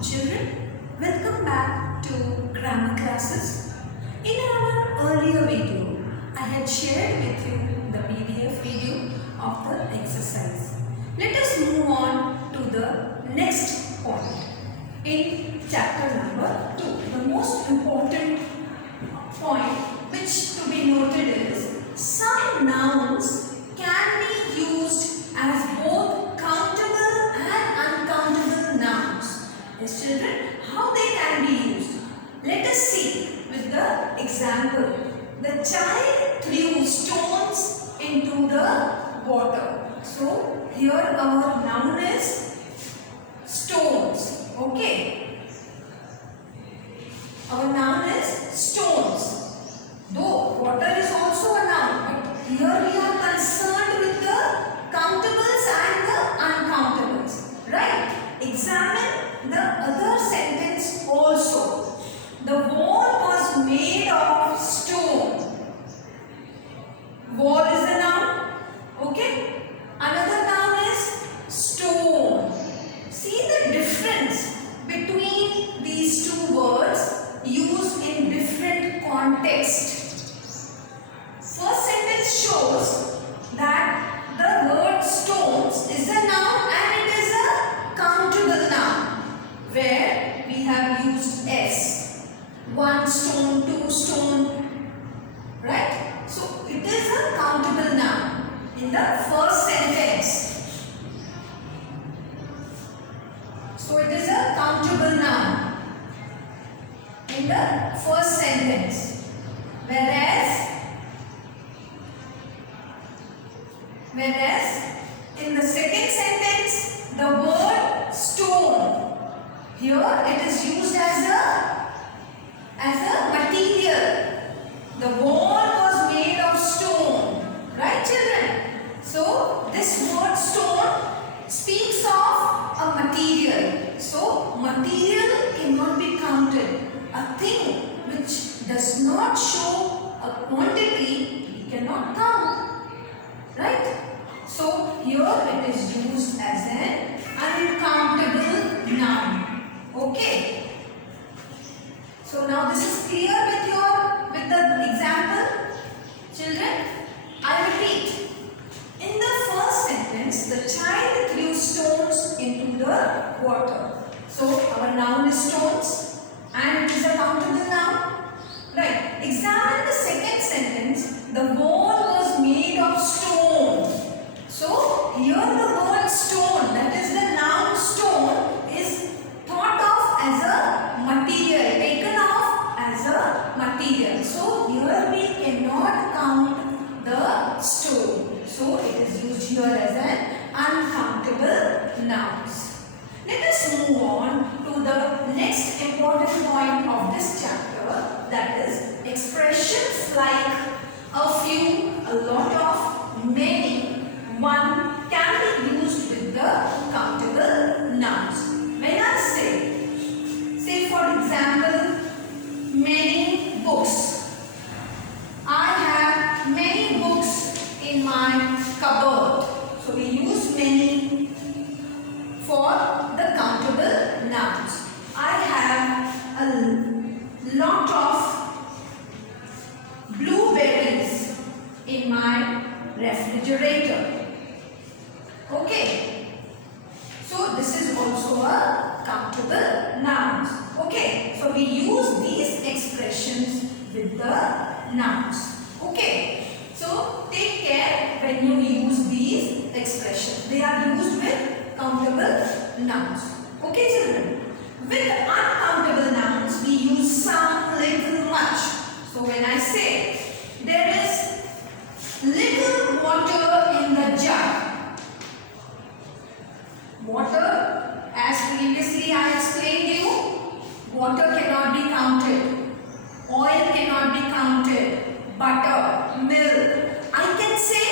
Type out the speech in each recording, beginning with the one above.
Children, welcome back to grammar classes. In our earlier video, I had shared with you the PDF video of the exercise. Let us move on to the next point in chapter number 2. The most important point which to be noted is some nouns can be used as both countable and uncountable nouns. Yes, children, how they can be used? Let us see with the example. The child threw stones into the water. So, here our noun is stones. Okay. Our noun is stones. Though water is also a noun, but here we are concerned with the countables and the uncountables. Right? Examine the other sentence also. The wall was made of stone. Wall is a noun. Okay. Another noun is stone. See the difference between these two words used in different contexts. First sentence shows that the word stones is a noun and it is a countable noun, where we have used S. 1 stone, 2 stone, right? So it is a countable noun in the first sentence. So it is a countable noun in the first sentence, whereas in the second sentence the word stone, here it is used as a material. The wall was made of stone, right children? So this word stone speaks of a material. So material cannot be counted. A thing which does not show a quantity we cannot count, right? So here it is used as an uncountable noun. Okay. So now this is clear with the example. Children, I repeat. In the first sentence, the child threw stones into the water. So our noun is stones and it is a countable noun. Right. Examine the second sentence. The wall was made of stone. So here the word stone, that is the noun stone, is thought of as a material, taken off as a material. So here we cannot count the stone. So it is used here as an uncountable nouns. Let us move on to the next important point of this chapter, that is expressions like a few, a lot of, many, one can be used with the countable nouns. When I say for example, many books. I have many books in my cupboard. So we use many for the countable nouns. I have a lot of blueberries in my refrigerator. Okay. So this is also a countable nouns. Okay. So we use these expressions with the nouns. Okay. So take care when you use these expressions. They are used with countable nouns. Okay children. With uncountable nouns we use some, little, much. So when I say there is little water in the jug. Water, as previously I explained you, water cannot be counted. Oil cannot be counted. Butter, milk. I can say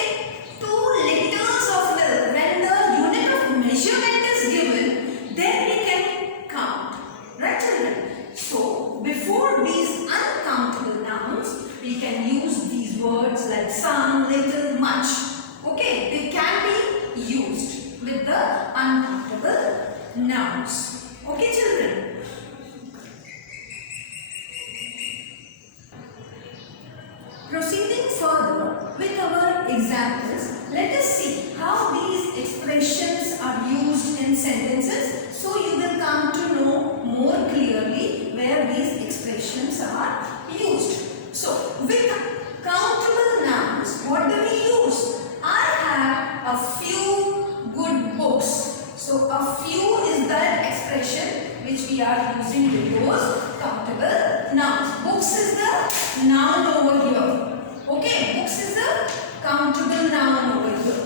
2 liters of milk. When the unit of measurement is given, then we can count. Right children? So, before these uncountable nouns, we can use these words like some, little, much. Okay, they can be used with the uncountable nouns. Okay children. Proceeding further with our examples, let us see how these expressions are used in sentences, so you will come to know more clearly where these expressions are used. So, with countable nouns, what do we use? I have a few good books. So, a few is that expression which we are using with those countable nouns. Books is the noun over here. Okay, books is the countable noun over here.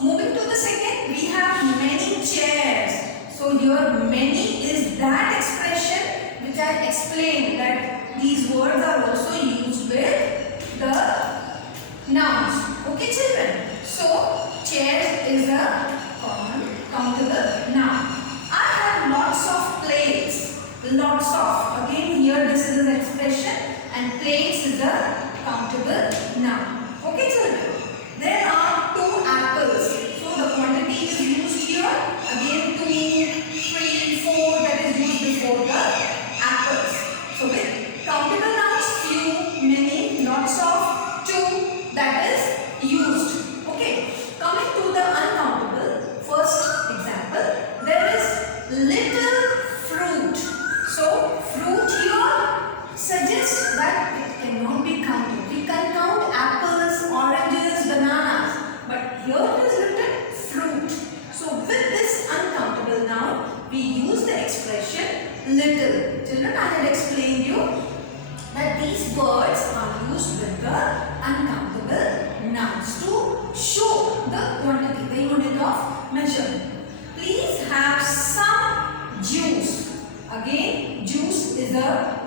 Moving to the second, we have many chairs. So here many is that expression which I explained that these words are also used with the nouns. Okay children. So chairs is a countable noun. I have lots of plates. Lots of. Again here this is an expression and plates is a countable noun. Okay children. There are 2 apples. So the quantity is used here. Again 2, 3, 4 that is used before the apples. So with countable nouns few, many, lots of, 2 that is used. Okay. Coming to the uncountable. First example. There is little fruit. So fruit here suggests that it cannot be counted. We can count apples, oranges, bananas, but here it is written fruit. So with this uncountable noun, we use the expression little. Children, I had explained you that these words are used with the uncountable nouns to show the quantity, the unit of measurement. Please have some juice. Again, juice is a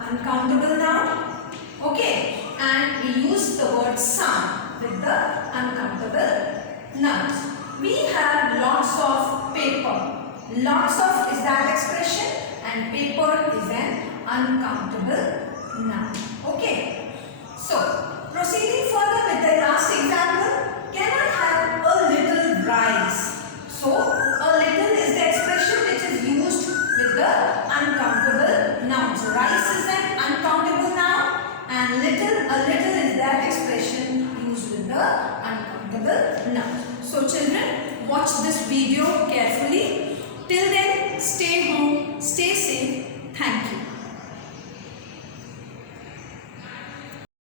uncountable noun. Okay, and we use the word some with the uncountable nouns. We have lots of paper. Lots of is that expression and paper is an uncountable noun. Okay. So, proceeding further with the last example, can I have a little rice? So, a little is the expression which is used with the uncountable nouns. Rice is an uncountable noun and a little is that expression used with the uncountable nouns. So children, watch this video carefully. Till then, stay home, stay safe. Thank you.